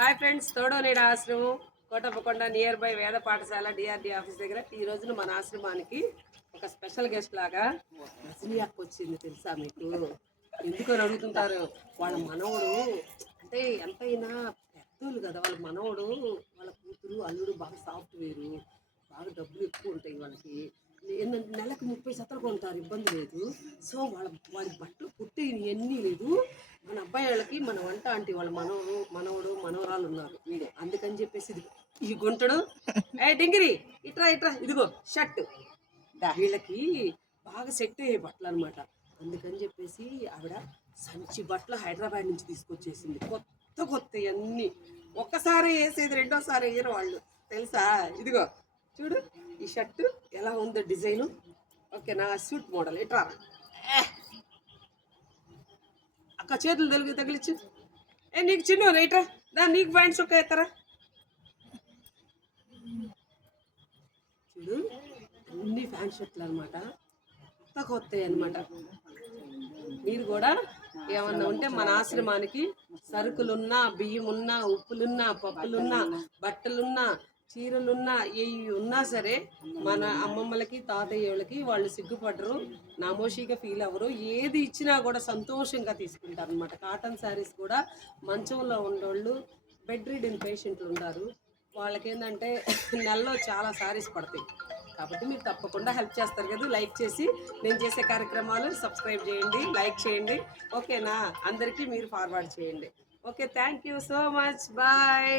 Hi friends, తోడోనేడు ఆశ్రమం Kotappakonda near by వేద పాఠశాల డిఆర్డి ఆఫీస్ దగ్గర ఈ రోజున మన ఆశ్రమానికి ఒక స్పెషల్ గెస్ట్ లాగా రజనీ అక్క వచ్చింది. తెలుసా మీకు? ఎందుకని అడుగుతుంటారు. వాళ్ళ మనవడు అంటే ఎంతైనా పెద్దోళ్ళు కదా, వాళ్ళ మనవడు వాళ్ళ కూతురు అల్లుడు బాగా సాఫ్ట్వేరు, బాగా డబ్బులు ఎక్కువ ఉంటాయి వాళ్ళకి. ఏంటంటే నెలకు 30,000 కొంటారు, ఇబ్బంది లేదు. సో వాడి బట్టలు పుట్టి ఎన్ని లేదు. మన అబ్బాయి వాళ్ళకి మన వంట ఆంటీ వాళ్ళ మనవడు మనవరాలు ఉన్నారు. అందుకని చెప్పేసి ఇది ఈ గుంటడు డింగిరి ఇట్రా ఇట్రా, ఇదిగో షర్ట్ వీళ్ళకి బాగా సెట్ అయ్యే బట్టలు అనమాట. అందుకని చెప్పేసి ఆవిడ సంచి బట్టలు హైదరాబాద్ నుంచి తీసుకొచ్చేసింది. కొత్త కొత్త అన్నీ ఒక్కసారి వేసేది, రెండోసారి వేయరు వాళ్ళు, తెలుసా? ఇదిగో చూడు ఈ షర్టు ఎలా ఉందో డిజైను. ఓకే, నా సూట్ మోడల్. ఇట్రా అక్క, చేతులు తగిలిచ్చు. నీకు చిన్న ఇట్రా, దాన్ని నీకు ప్యాంట్స్ ఒక్క ఎత్తరా. చూడు అన్ని ఫ్యాన్ షర్ట్లు అనమాట, కొత్త కొత్త అనమాట. మీరు కూడా ఏమన్నా ఉంటే మన ఆశ్రమానికి సరుకులున్నా, బియ్యమున్నా, ఉప్పులున్నా, పప్పులున్నా, బట్టలున్నా, చీరలున్నా, ఏవి ఉన్నా సరే మన అమ్మమ్మలకి తాతయ్యలకి వాళ్ళు సిగ్గుపడరు, నామోషిగా ఫీల్ అవ్వరు. ఏది ఇచ్చినా కూడా సంతోషంగా తీసుకుంటారు అనమాట. కాటన్ శారీస్ కూడా మంచంలో ఉండేవాళ్ళు, బెడ్ రిడెన్ పేషెంట్లు ఉన్నారు, వాళ్ళకేంటంటే నెలలో చాలా శారీస్ పడతాయి. కాబట్టి మీరు తప్పకుండా హెల్ప్ చేస్తారు కదా. లైక్ చేసి నేను చేసే కార్యక్రమాలు సబ్స్క్రైబ్ చేయండి, లైక్ చేయండి. ఓకేనా? అందరికీ మీరు ఫార్వర్డ్ చేయండి. Okay, thank you so much, bye.